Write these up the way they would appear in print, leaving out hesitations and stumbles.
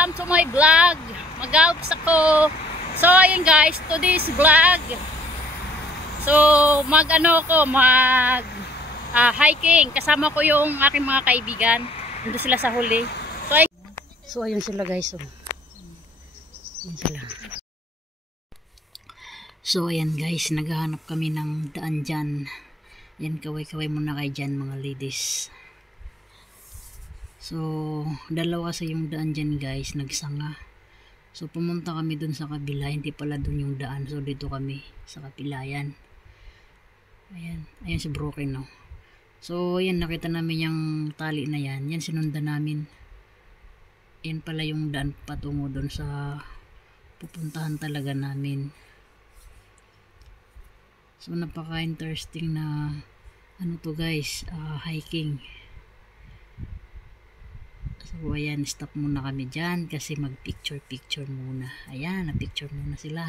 welcome to my vlog. Mag-alps ako. So ayun guys, today's vlog. So mag-ano ko, hiking. Kasama ko yung aking mga kaibigan. Nandun sila sa huli. So ayun sila guys. Ayun sila. So ayan guys, naghahanap kami ng daan dyan. Yan, kaway-kaway muna kayo dyan mga ladies. So, dalawa kasi yung daan dyan guys, nagsanga. So, pumunta kami dun sa kabila, hindi pala dun yung daan. So, dito kami sa kapilayan. Ayan, ayan si Broken, no. So, ayan, nakita namin yung tali na yan. Yan, sinundan namin. Ayan pala yung daan patungo dun sa pupuntahan talaga namin. So, napaka-interesting na ano to guys, hiking. So ayan, stop muna kami dyan kasi mag picture muna. Ayan, na picture muna sila.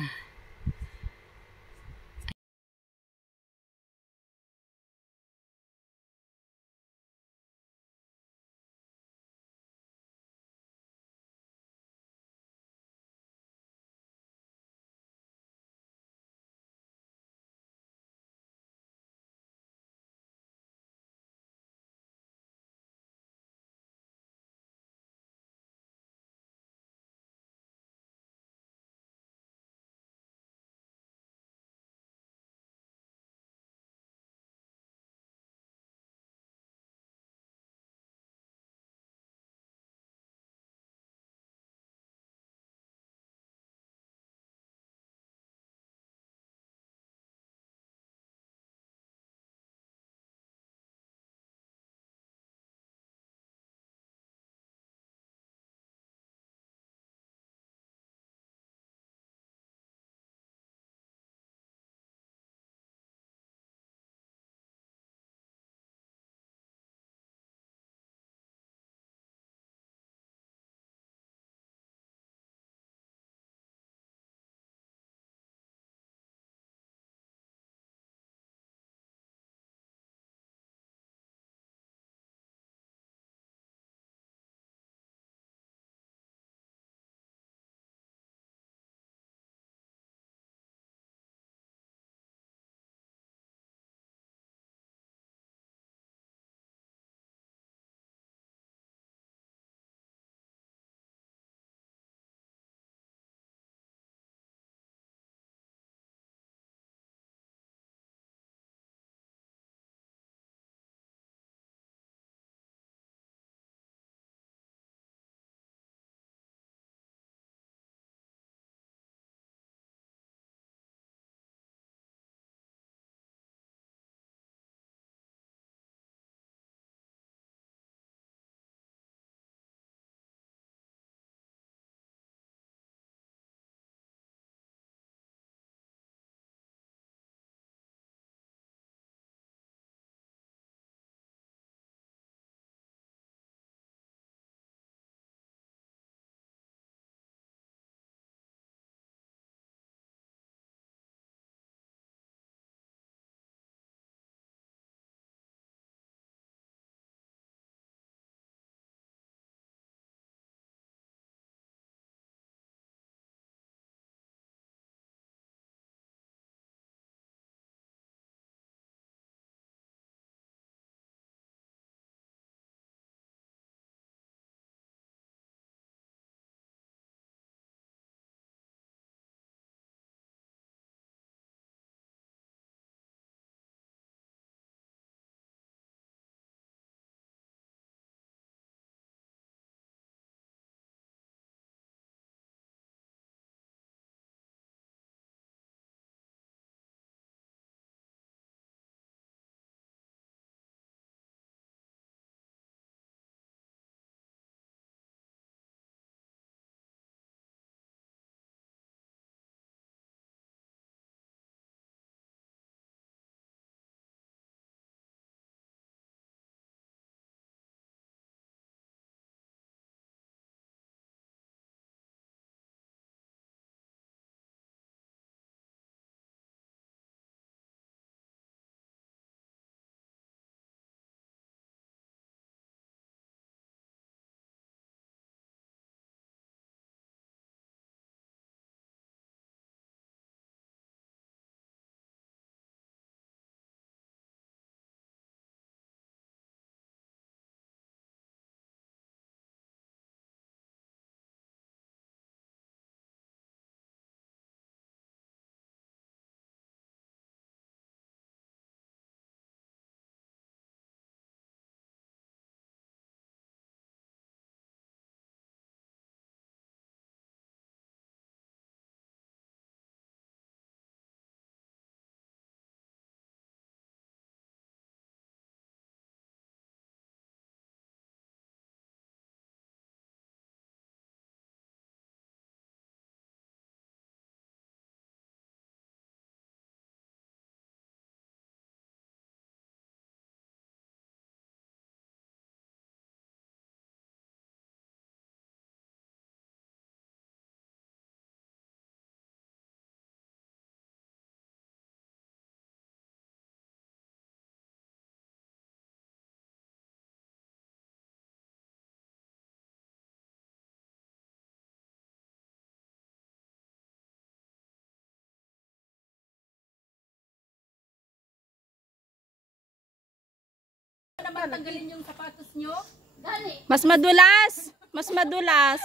naman tanggalin yung sapatos nyo. Dali. Mas madulas. Mas madulas.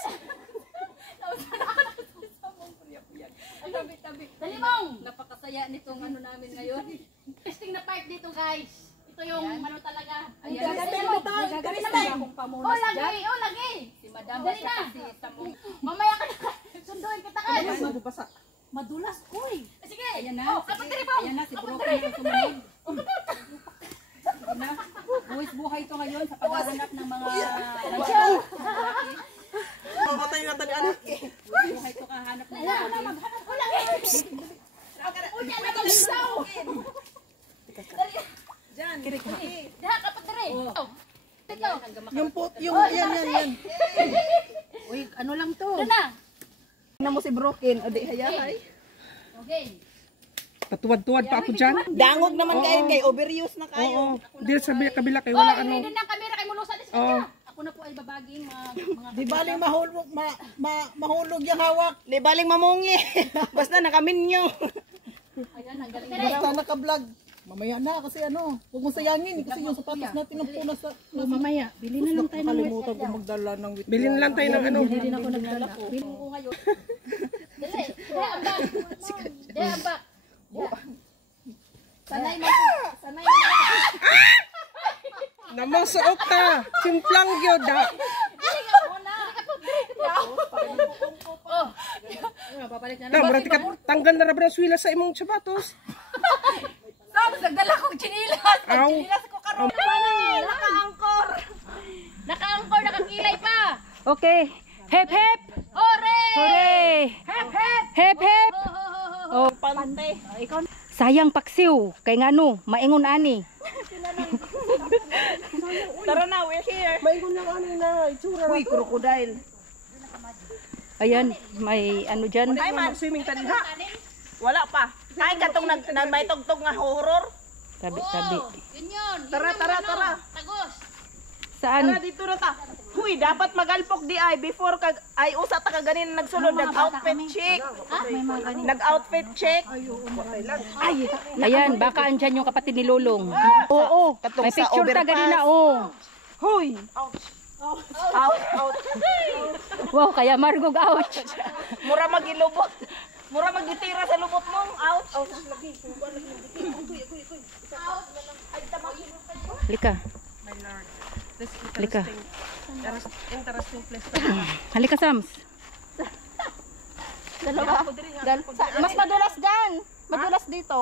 Tabi-tabi. Dali mong! Napakasaya nitong ano namin ngayon. Testing na part dito guys. Ito yung ano talaga. Ayan. Gagawin naman. Oh, lagi. Oh, lagi. Si Madam. Dali na. Mamaya ka na. Sunduin kita ka. Madulas. Uy. Sige. Ayan na. Ayan na. Si Broken na sumunod. Ayan na. Buwis buhay ito ngayon sa paghahanap ng mga Mamatay nga tali anak. buhay ito kahanap ng mga maghanap ko lagi. Unya na magsaw. Diyan. Diha ka pa dire. Dito. Yung yan. Uy, ano lang to? Na. Tingnan mo si Broken. O di hayahay. Okay. Patuwad-tuwad pa ako dyan. Dangog naman kayo kay overuse na kayo. Oo. Di sa kabila kayo Oh, wala ano. hindi na camera kay mulusan sa kanya. Ako na po ay babaging mga Di baling mahulog, mahulog yung hawak. Di baling mamungi. Basta nakaminyo. ayan, ang galing. Basta naka-vlog. Mamaya na kasi ano, huwag mo sayangin kasi yung sapatos natin ang punas sa Mamaya, bili na lang tayo ng kalimutan ko magdala ng witness. Bilhin lang tayo ng ano. Hindi na ako nagdala. Bili ko ngayon. Dali, dali ambak. Dali ambak. Sanay mo. Sanay mo. Namang suok ta. Simplang gyud da. Oh. Babalik na Na, marati ka tanggal na rabra swila sa imong sapatos. Tapos nagdala kong chinilas. Aw. Chinilas ko karon. Naka-angkor. Naka-angkor, nakakilay pa. Okay. Hep hep. Hore! Hooray! Hep hep. Hep hep. Oh, Pante. sayang paksiw. Kay ngano, maingon ani. Tara na, we're here. Maingon lang ano na itsura. Uy, crocodile. Ayan, may ano dyan. Ay man, swimming tani ha. Wala pa. Ay katong may tugtog nga horror. Tabi-tabi. Yun yun. Tara, tara, tara. Tagos. Saan? Tara dito na ta. Huy, dapat magalpok di ay before kag ay usa ta ka ganin nagsulod nag-outfit check. Nag-outfit check. Ay, ayan, baka andyan yung kapatid ni Lulong. Oo, Katong may sa picture ta overpass. ganina, oh. Huy. Out. Wow, kaya margog ouch. Mura magilubot. Mura magitira sa lubot mong out. Halika. Halika. Interesting place. Halika, Sams. Mas madulas dyan. Madulas dito.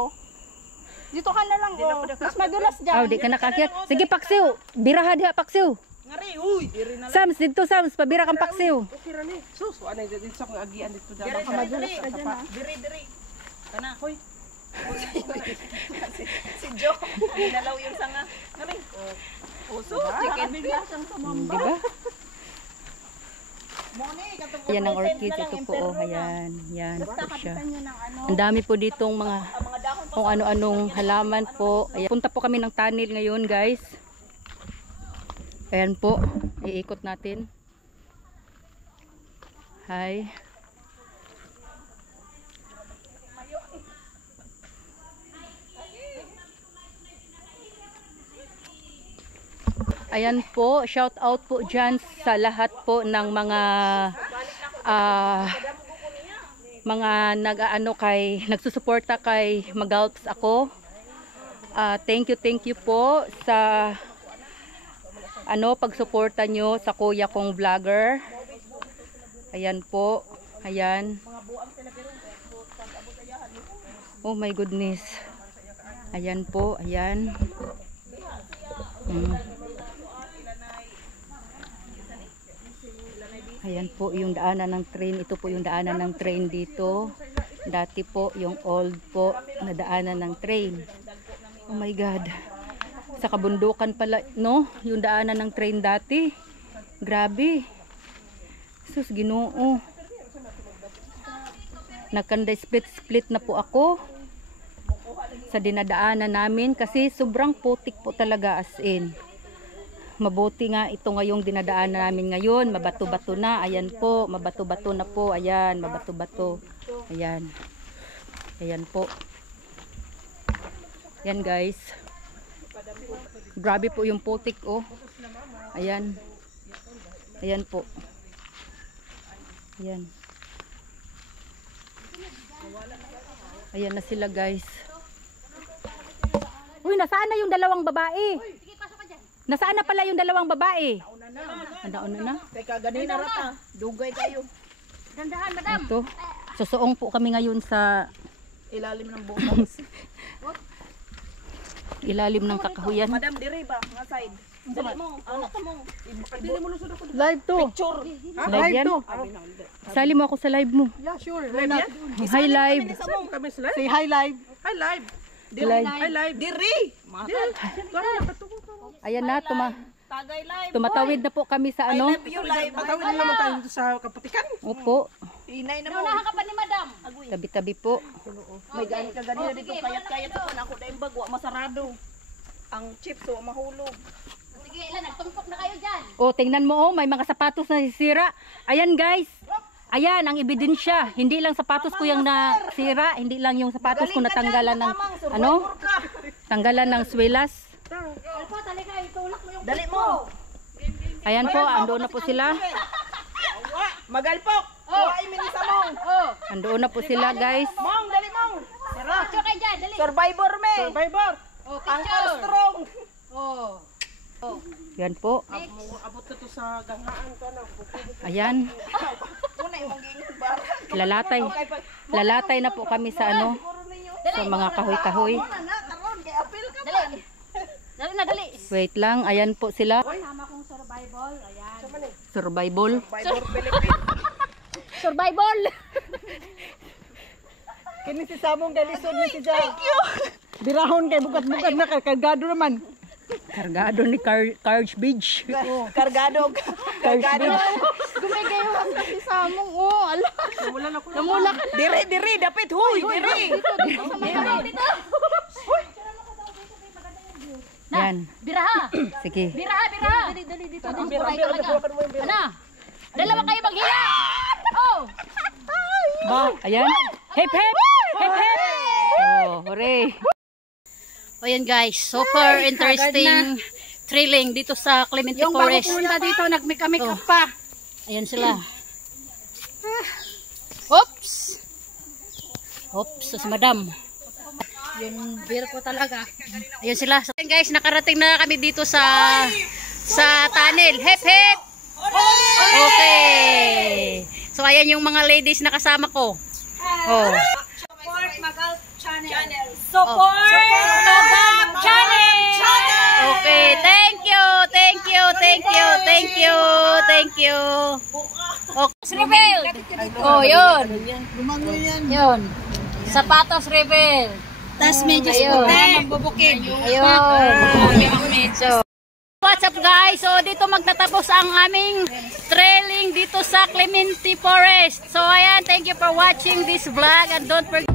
Dito ka na lang, oh. Mas madulas dyan. Aw, di ka nakakyat. Sige, paksiw. Biraha diha, paksiw. Ngari, uy, diri na. Sams, dito, Sams. Pabira kang paksiw. Okay ra ni. Sus, ano dito sa nga agian dito da. Diri. Kana, hoy. Si Joe, nalaw yung sanga. Ngari. Puso, chicken. Di ba? Ayan ang orchids. Ito po, oh. Ayan. Yan po siya. Ang dami po ditong mga kung ano-anong halaman po. Ayan. Punta po kami ng tunnel ngayon, guys. Ayan po. Iikot natin. Hi. Ayan po, shout out po dyan sa lahat po ng mga nag-aano kay, nagsusuporta kay Magalps ako. Thank you po sa pagsuporta nyo sa kuya kong vlogger. Ayan po, ayan. Oh my goodness. Ayan po, ayan. Ayan po yung daanan ng train. Ito po yung daanan ng train dito. Dati po yung old po na daanan ng train. Oh my God. Sa kabundukan pala, no? Yung daanan ng train dati. Grabe. Sus, Ginoo. Nagkanday split na po ako sa dinadaanan namin kasi sobrang putik po talaga, as in. Mabuti nga ito ngayong dinadaanan namin ngayon, mabato-bato na. Ayan po, mabato-bato na po. Ayan, mabato-bato. Ayan. Ayan po. Ayan, guys. Grabe po yung putik, oh. Ayan. Ayan po. Ayan. Ayan na sila, guys. Uy, nasaan na yung dalawang babae? Nasaan na pala yung dalawang babae? Nauna na. Teka, ganina rata. Dugay kayo. Dandahan, madam. Ito. Susuong po kami ngayon sa Ilalim ng buong. ilalim ng kakahuyan. Madam, diri ba? Nga side. Dali mo. Ano ka mo? Dili mo lusod ako. Live to. Picture. Live yan? Sali mo ako sa live mo. Yeah, sure. Live yan? Hi, live. Kami sa live? Say hi live. Hi, live. Live. Hi live. Diri. Ayan na, Tagay live. tumatawid na po kami sa I ano. love you live. Patawid na naman tayo dito sa Kaputikan. Opo, Inay na mo. Naunahan ka pa ni madam. tabi-tabi po. May gaan ka ganina dito. Kayat-kayat ako na ako dahil bagwa masarado. Ang chips so mahulog. Sige, ilan, nagtungkok na kayo dyan. O, tingnan mo, oh, may mga sapatos na sisira. Ayan, guys. Ayan, ang ebidensya. Hindi lang sapatos ko yung nasira, hindi lang yung sapatos ko natanggalan ng, ano? Tanggalan ng swilas. Alpo, talaga, itulak mo yung Dali mo. Ayan po, andoon na po sila. Magalpok. Kuhain minisa mong. Andoon na po sila, guys. Mong, dali mong. Sira. picture kayo dyan, dali. Survivor me. Survivor. Oh, Ang picture. strong. Oh. Yan po. Abot ka to sa ganghaan ko na. Ayan. Una yung mangingan ba? Lalatay. Lalatay na po kami sa ano, sa mga kahoy-kahoy. Na, karon kay apil ka ba? Dali. Dali na, dali. Wait lang, ayan po sila. Tama kong survival. Ayan. Survival. Survivor Philippines. Survival. Kini si Samong galisod ni si Jan. Thank you. Birahon kay bukat-bukat na kargado naman. Kargado ni Carge Beach. Kargado. Kargado. Gumigayo ang kasi Samong. Oh, ala. Namula ka na. Diri, dapit. Huy, diri. Yan. Biraha. Sige. Biraha, biraha. Dali, dito. Ano? Dalawa kayo maghila. Oh. Ba, ayan. Hip hip. Hip hip. Oh, hooray. O yan guys, super interesting thrilling dito sa Clementi Forest. Yung bago dito, nagmik-make Oh. pa. Ayan sila. Oops. Oops, si madam. Yung beer ko talaga. Ayan sila. So, ayan guys, nakarating na kami dito sa tunnel. Hip hip. Okay. So ayan yung mga ladies na kasama ko. Oh. Support Magal Channel. Support Magal Channel. Okay, thank you. Thank you. Thank you. Thank you. Thank you. Okay. Reveal. Oh, yun. Yun. Sapatos reveal. Tas medyo Magbubukid. ayun. So, what's up guys? So dito magtatapos ang aming trailing dito sa Clementi Forest. So ayan, thank you for watching this vlog and don't forget